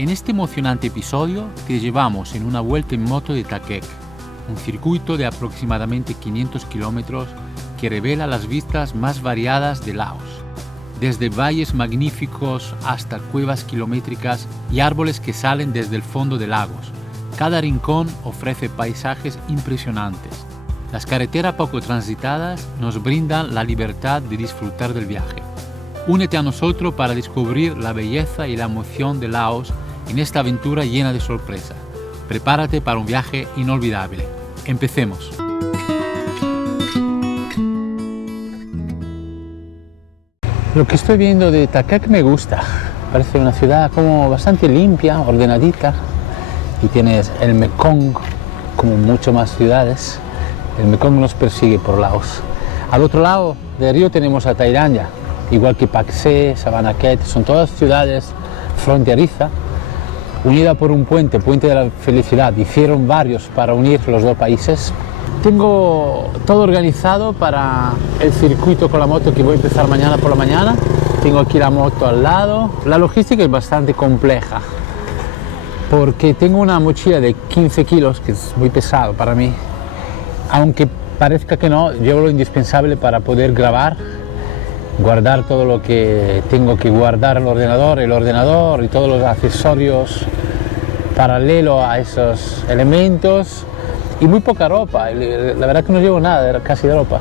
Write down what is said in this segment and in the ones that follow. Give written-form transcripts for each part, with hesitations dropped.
En este emocionante episodio te llevamos en una vuelta en moto de Takek, un circuito de aproximadamente 500 kilómetros que revela las vistas más variadas de Laos, desde valles magníficos hasta cuevas kilométricas y árboles que salen desde el fondo de lagos. Cada rincón ofrece paisajes impresionantes. Las carreteras poco transitadas nos brindan la libertad de disfrutar del viaje. Únete a nosotros para descubrir la belleza y la emoción de Laos en esta aventura llena de sorpresa. Prepárate para un viaje inolvidable. Empecemos. Lo que estoy viendo de Takek me gusta. Parece una ciudad como bastante limpia, ordenadita. Y tienes el Mekong, como muchas más ciudades. El Mekong nos persigue por Laos. Al otro lado del río tenemos a Tailandia, igual que Pak Se, Savannah Khhet, son todas ciudades fronterizas, unidas por un puente de la felicidad. Hicieron varios para unir los dos países. Tengo todo organizado para el circuito con la moto que voy a empezar mañana por la mañana. Tengo aquí la moto al lado. La logística es bastante compleja, porque tengo una mochila de 15 kilos, que es muy pesado para mí. Aunque parezca que no, llevo lo indispensable para poder grabar, guardar todo lo que tengo que guardar el ordenador y todos los accesorios paralelo a esos elementos, y muy poca ropa. La verdad que no llevo nada, casi de ropa,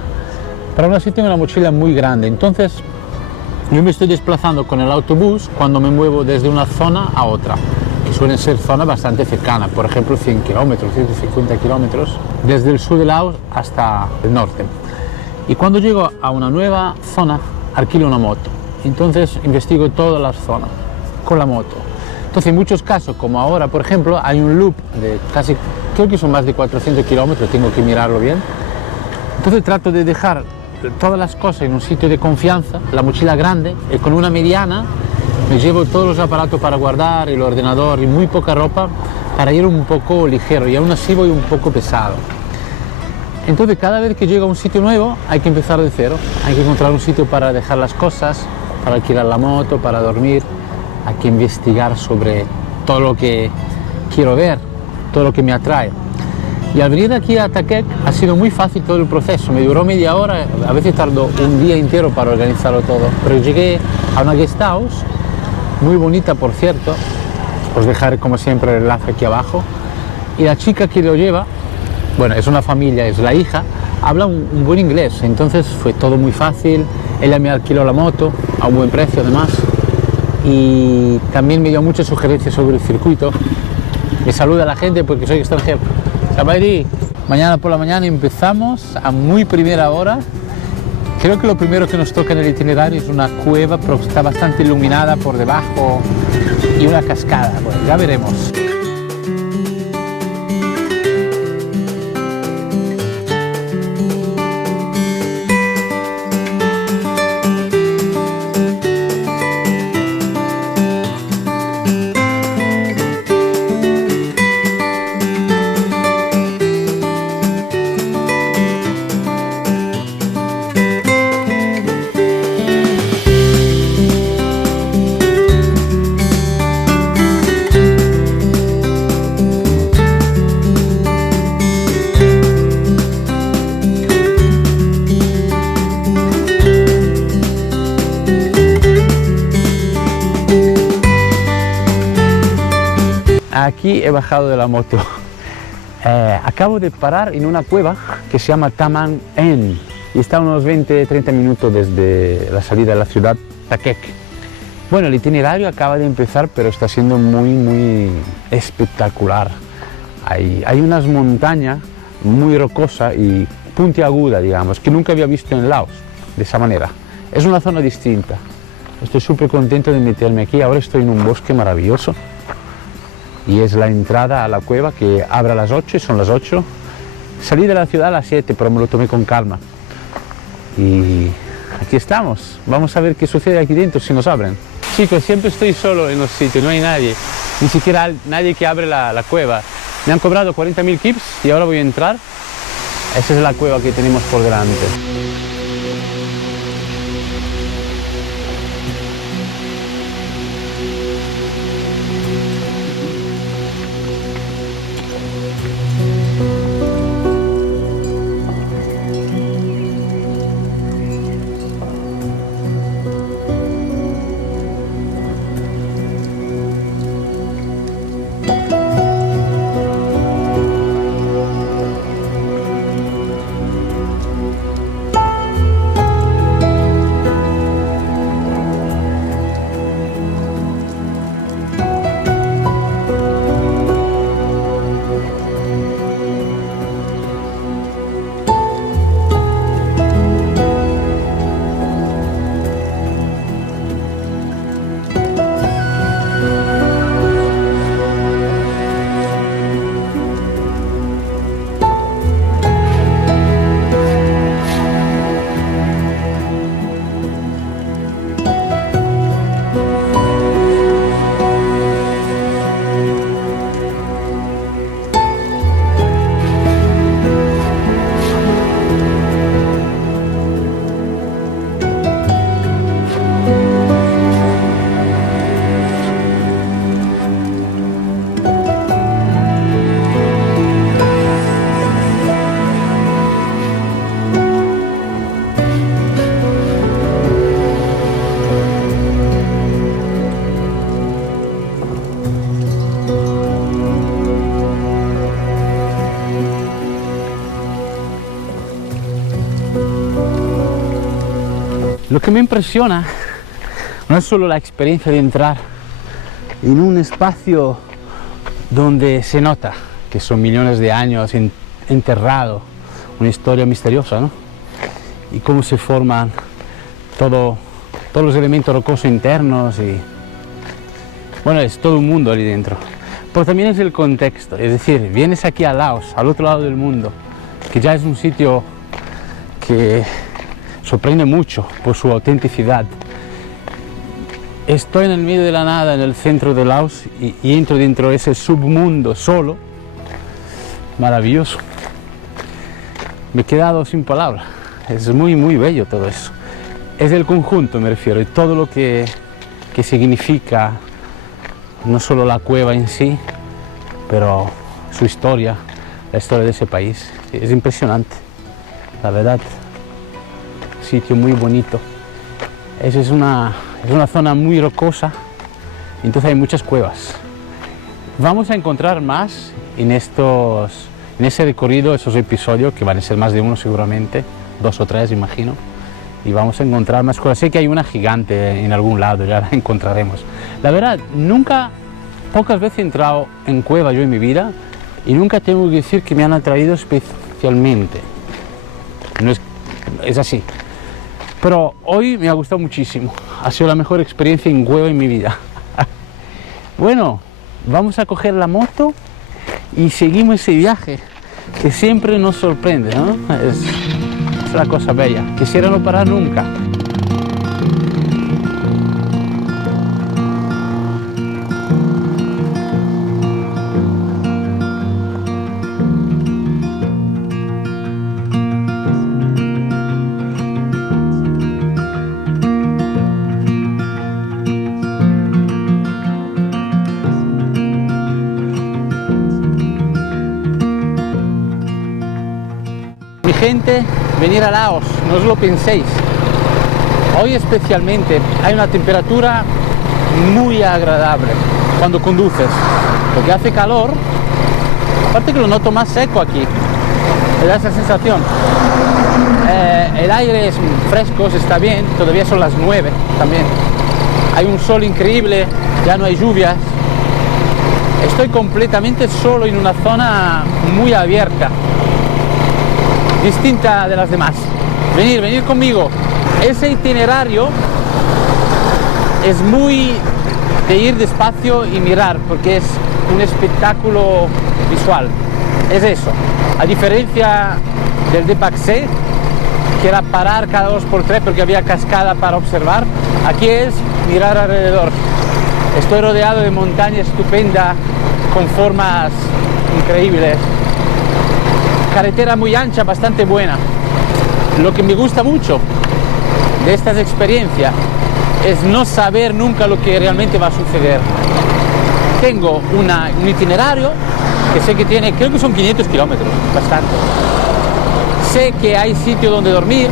pero aún así tengo una mochila muy grande. Entonces yo me estoy desplazando con el autobús cuando me muevo desde una zona a otra, que suelen ser zonas bastante cercanas, por ejemplo 100 kilómetros, 150 kilómetros, desde el sur de Laos hasta el norte. Y cuando llego a una nueva zona, alquilo una moto. Entonces investigo todas las zonas con la moto. Entonces en muchos casos, como ahora por ejemplo, hay un loop de casi, creo que son más de 400 kilómetros, tengo que mirarlo bien. Entonces trato de dejar todas las cosas en un sitio de confianza, la mochila grande, y con una mediana me llevo todos los aparatos para guardar, el ordenador y muy poca ropa, para ir un poco ligero, y aún así voy un poco pesado. Entonces cada vez que llego a un sitio nuevo hay que empezar de cero, hay que encontrar un sitio para dejar las cosas, para alquilar la moto, para dormir, hay que investigar sobre todo lo que quiero ver, todo lo que me atrae. Y al venir aquí a Takek ha sido muy fácil todo el proceso, me duró media hora, a veces tardó un día entero para organizarlo todo, pero llegué a una guest house, muy bonita por cierto, os dejaré como siempre el enlace aquí abajo, y la chica que lo lleva, bueno, es una familia, es la hija, habla un buen inglés, entonces fue todo muy fácil. Ella me alquiló la moto a un buen precio además, y también me dio muchas sugerencias sobre el circuito. Me saluda a la gente porque soy extranjero. Sabairi, mañana por la mañana empezamos a muy primera hora. Creo que lo primero que nos toca en el itinerario es una cueva, pero está bastante iluminada por debajo, y una cascada. Bueno, ya veremos. Aquí he bajado de la moto. Acabo de parar en una cueva que se llama Taman En y está a unos 20-30 minutos desde la salida de la ciudad Takek. Bueno, el itinerario acaba de empezar, pero está siendo muy espectacular. Hay unas montañas muy rocosas y puntiagudas, digamos, que nunca había visto en Laos de esa manera. Es una zona distinta. Estoy súper contento de meterme aquí. Ahora estoy en un bosque maravilloso. Y es la entrada a la cueva, que abre a las 8, y son las 8. Salí de la ciudad a las 7, pero me lo tomé con calma. Y aquí estamos. Vamos a ver qué sucede aquí dentro si nos abren. Chicos, siempre estoy solo en los sitios, no hay nadie. Ni siquiera nadie que abre la cueva. Me han cobrado 40.000 kips y ahora voy a entrar. Esa es la cueva que tenemos por delante. Lo que me impresiona no es solo la experiencia de entrar en un espacio donde se nota que son millones de años enterrado, una historia misteriosa, ¿no? Y cómo se forman todos los elementos rocosos internos y bueno, es todo un mundo ahí dentro. Pero también es el contexto, es decir, vienes aquí a Laos, al otro lado del mundo, que ya es un sitio que sorprende mucho por su autenticidad. Estoy en el medio de la nada, en el centro de Laos, y entro dentro de ese submundo solo, maravilloso. Me he quedado sin palabras, es muy bello todo eso. Es el conjunto, me refiero, y todo lo que significa, no solo la cueva en sí, pero su historia, la historia de ese país. Es impresionante, la verdad. Sitio muy bonito. Esa es una zona muy rocosa, entonces hay muchas cuevas. Vamos a encontrar más en ese recorrido, esos episodios, que van a ser más de uno seguramente, 2 o 3 imagino, y vamos a encontrar más cosas. Sé que hay una gigante en algún lado, ya la encontraremos. La verdad, pocas veces he entrado en cueva yo en mi vida, y nunca tengo que decir que me han atraído especialmente. No es así. Pero hoy me ha gustado muchísimo, ha sido la mejor experiencia en cueva en mi vida. Bueno, vamos a coger la moto y seguimos ese viaje que siempre nos sorprende, ¿no? Es una cosa bella, quisiera no parar nunca. Mi gente, venir a Laos, no os lo penséis. Hoy especialmente hay una temperatura muy agradable cuando conduces, porque hace calor, aparte que lo noto más seco aquí, me da esa sensación. El aire es fresco, está bien, todavía son las 9 también. Hay un sol increíble, ya no hay lluvias. Estoy completamente solo en una zona muy abierta, distinta de las demás. Venir conmigo. Ese itinerario es muy de ir despacio y mirar, porque es un espectáculo visual. Es eso. A diferencia del de Pak-Se, que era parar cada 2 por 3 porque había cascada para observar, aquí es mirar alrededor. Estoy rodeado de montaña estupenda con formas increíbles. Carretera muy ancha, bastante buena. Lo que me gusta mucho de estas experiencias es no saber nunca lo que realmente va a suceder. Tengo un itinerario que sé que tiene, creo que son 500 kilómetros, bastante. Sé que hay sitio donde dormir,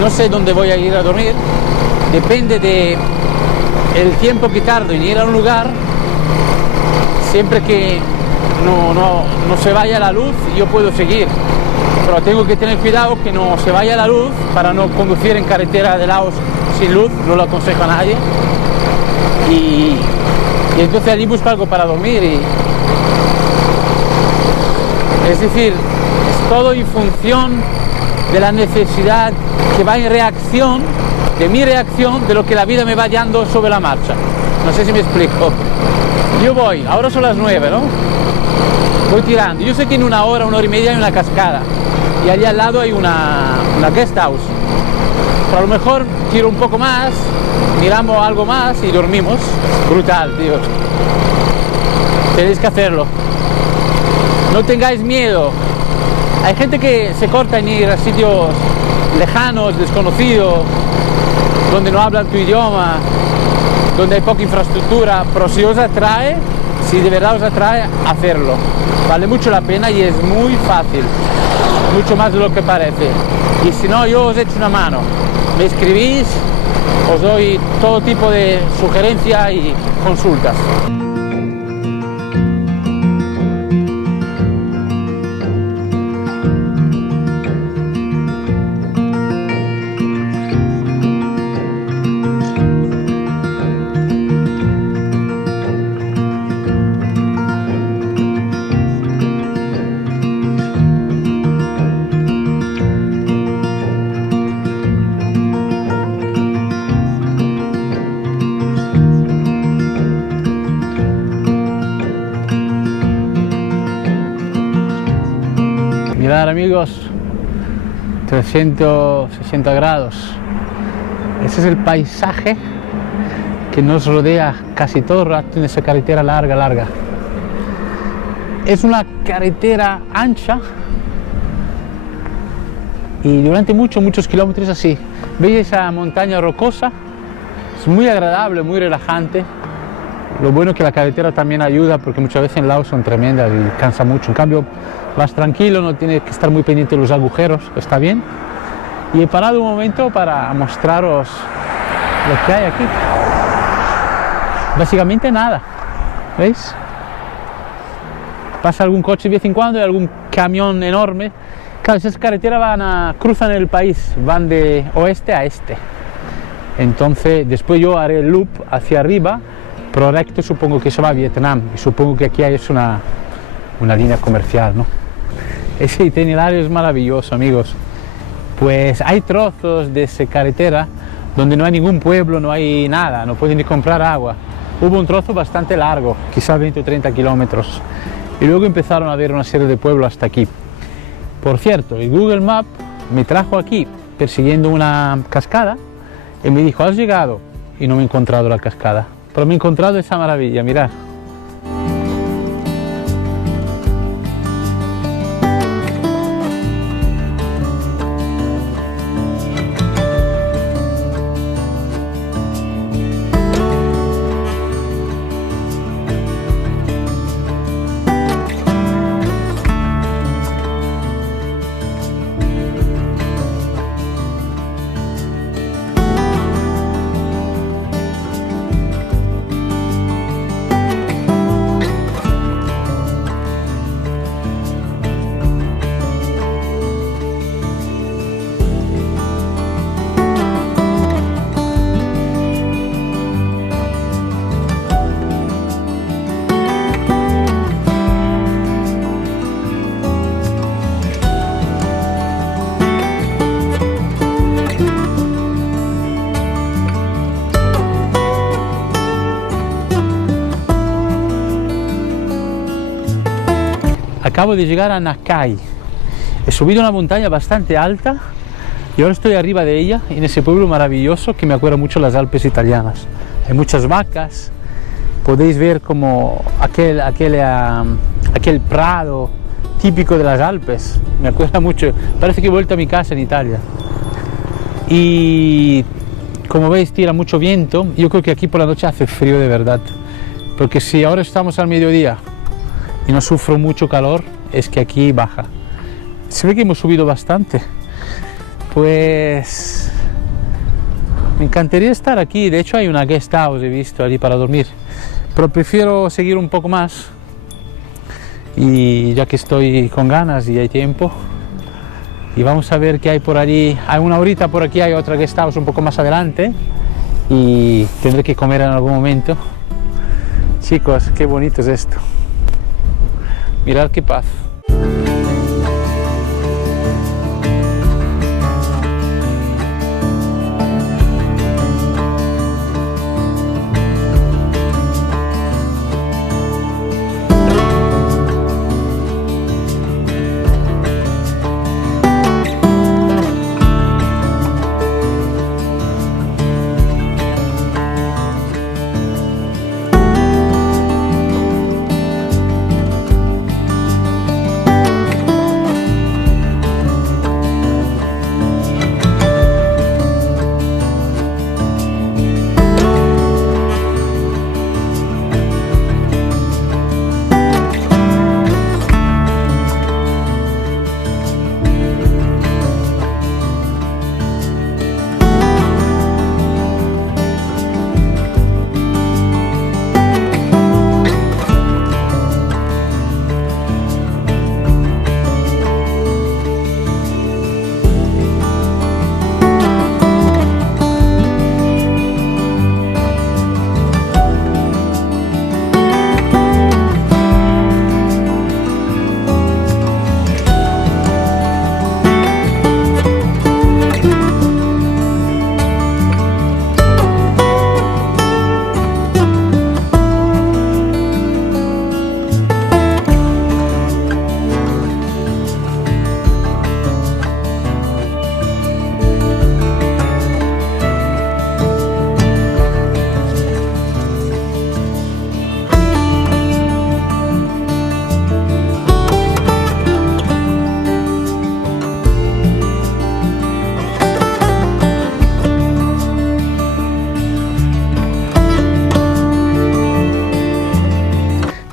no sé dónde voy a ir a dormir, depende de el tiempo que tardo en ir a un lugar. Siempre que no se vaya la luz, yo puedo seguir, pero tengo que tener cuidado que no se vaya la luz para no conducir en carretera de Laos sin luz, no lo aconsejo a nadie. Y entonces allí busco algo para dormir. Es decir, es todo en función de la necesidad que va en reacción, de mi reacción, de lo que la vida me va dando sobre la marcha. No sé si me explico. Yo voy, ahora son las 9, ¿no? Voy tirando. Yo sé que en 1 hora, 1 hora y media hay una cascada. Y allí al lado hay una guest house. Pero a lo mejor tiro un poco más, miramos algo más y dormimos. Brutal, tío. Tenéis que hacerlo. No tengáis miedo. Hay gente que se corta en ir a sitios lejanos, desconocidos, donde no hablan tu idioma, donde hay poca infraestructura, pero si os atrae, si de verdad os atrae, hacerlo. Vale mucho la pena y es muy fácil, mucho más de lo que parece. Y si no, yo os echo una mano. Me escribís, os doy todo tipo de sugerencias y consultas. amigos, 360 grados. Ese es el paisaje que nos rodea casi todo el rato en esa carretera larga. Es una carretera ancha y durante muchos kilómetros así. ¿Veis esa montaña rocosa? Es muy agradable, muy relajante. Lo bueno es que la carretera también ayuda, porque muchas veces en Laos son tremendas y cansa mucho. En cambio, vas tranquilo, no tienes que estar muy pendiente de los agujeros, está bien. Y he parado un momento para mostraros lo que hay aquí. Básicamente nada, ¿veis? Pasa algún coche de vez en cuando y algún camión enorme. Claro, esas carreteras cruzan el país, van de oeste a este. Entonces, después yo haré el loop hacia arriba, pero recto supongo que se va a Vietnam. Y supongo que aquí es una línea comercial, ¿no? Ese itinerario es maravilloso, amigos. Pues hay trozos de esa carretera donde no hay ningún pueblo, no hay nada, no pueden ni comprar agua. Hubo un trozo bastante largo, quizás 20 o 30 kilómetros. Y luego empezaron a haber una serie de pueblos hasta aquí. Por cierto, el Google Maps me trajo aquí persiguiendo una cascada y me dijo, ¿has llegado? Y no me he encontrado la cascada. Pero me he encontrado esa maravilla, mirad. Acabo de llegar a Nha Khai. He subido una montaña bastante alta y ahora estoy arriba de ella, en ese pueblo maravilloso que me acuerda mucho las Alpes italianas. Hay muchas vacas, podéis ver como aquel prado típico de las Alpes. Me acuerda mucho, parece que he vuelto a mi casa en Italia. Y como veis tira mucho viento. Yo creo que aquí por la noche hace frío de verdad, porque si ahora estamos al mediodía y no sufro mucho calor, es que aquí baja. Se ve que hemos subido bastante. Pues me encantaría estar aquí. De hecho hay una guest house, he visto allí para dormir, pero prefiero seguir un poco más, y ya que estoy con ganas y hay tiempo, y vamos a ver qué hay por allí. Hay una horita por aquí, hay otra guest house un poco más adelante y tendré que comer en algún momento. Chicos, qué bonito es esto. Mirad qué paz.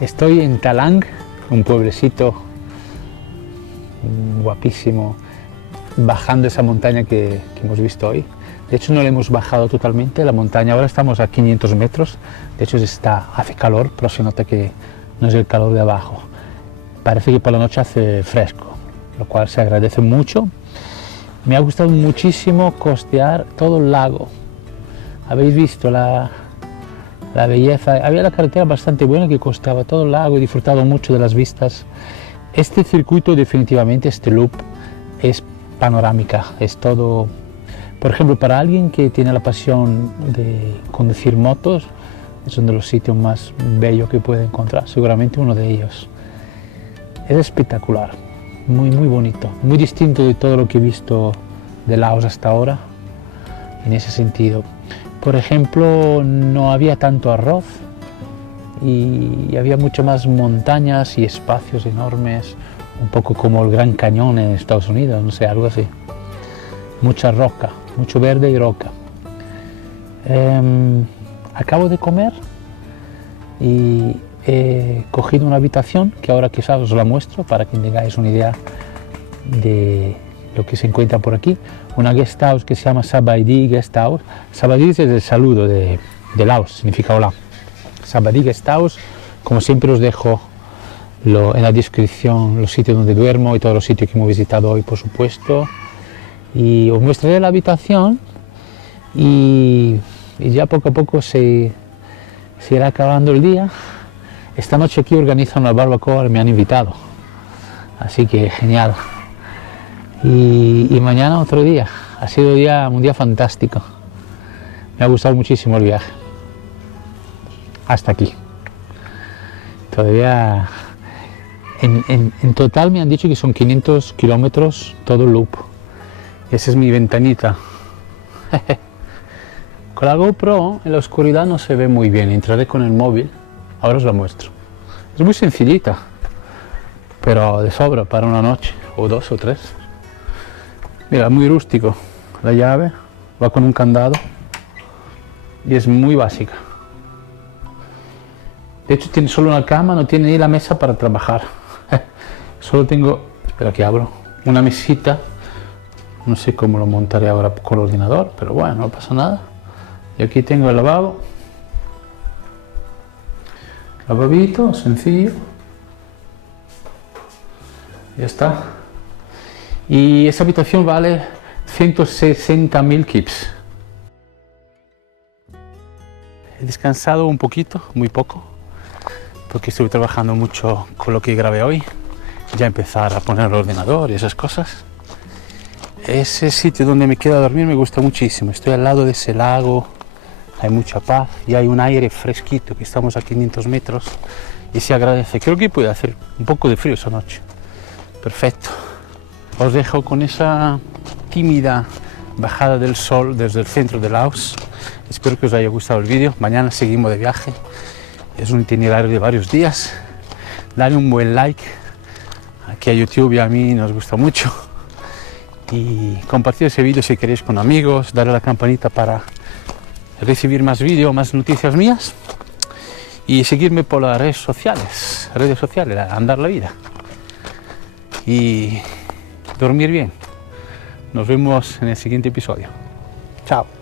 Estoy en Talang, un pueblecito guapísimo, bajando esa montaña que hemos visto hoy. De hecho no la hemos bajado totalmente, la montaña ahora estamos a 500 metros, de hecho hace calor, pero se nota que no es el calor de abajo. Parece que por la noche hace fresco, lo cual se agradece mucho. Me ha gustado muchísimo costear todo el lago. Habéis visto la belleza, había la carretera bastante buena que costeaba todo el lago, he disfrutado mucho de las vistas. Este circuito definitivamente, este loop, es panorámica, es todo. Por ejemplo, para alguien que tiene la pasión de conducir motos, es uno de los sitios más bellos que puede encontrar, seguramente uno de ellos. Es espectacular, muy bonito, muy distinto de todo lo que he visto de Laos hasta ahora, en ese sentido. Por ejemplo, no había tanto arroz y había mucho más montañas y espacios enormes, un poco como el Gran Cañón en Estados Unidos, no sé, algo así. Mucha roca, mucho verde y roca. Acabo de comer y he cogido una habitación que ahora quizás os la muestro para que tengáis una idea de lo que se encuentra por aquí. Una guest house que se llama Sabaidi Guest House. Sabaidi es el saludo de Laos, significa hola. Sabaidi Guest House, como siempre os dejo en la descripción los sitios donde duermo y todos los sitios que hemos visitado hoy, por supuesto. Y os mostraré la habitación y ya poco a poco se irá acabando el día. Esta noche aquí organizan una barbacoa, me han invitado, así que genial. Y mañana otro día, ha sido un día fantástico. Me ha gustado muchísimo el viaje. Hasta aquí. Todavía, en total me han dicho que son 500 kilómetros todo el loop. Esa es mi ventanita. Con la GoPro en la oscuridad no se ve muy bien, entraré con el móvil, ahora os la muestro. Es muy sencillita, pero de sobra para una noche, o 2 o 3. Mira, muy rústico, la llave va con un candado y es muy básica. De hecho tiene solo una cama, no tiene ni la mesa para trabajar. Solo tengo, espera que abro, una mesita. No sé cómo lo montaré ahora con el ordenador, pero bueno, no pasa nada. Y aquí tengo el lavabo. Lavabito, sencillo. Ya está. Y esa habitación vale 160.000 kips. He descansado un poquito, muy poco, porque estuve trabajando mucho con lo que grabé hoy. Ya empezar a poner el ordenador y esas cosas. Ese sitio donde me quedo a dormir me gusta muchísimo. Estoy al lado de ese lago, hay mucha paz y hay un aire fresquito, que estamos a 500 metros y se agradece. Creo que puede hacer un poco de frío esa noche. Perfecto. Os dejo con esa tímida bajada del sol desde el centro de Laos. Espero que os haya gustado el vídeo. Mañana seguimos de viaje. Es un itinerario de varios días. Dale un buen like. Aquí a YouTube y a mí nos gusta mucho. Y compartir ese vídeo si queréis con amigos, darle a la campanita para recibir más vídeos, más noticias mías y seguirme por las redes sociales, andar la vida y dormir bien. Nos vemos en el siguiente episodio. Chao.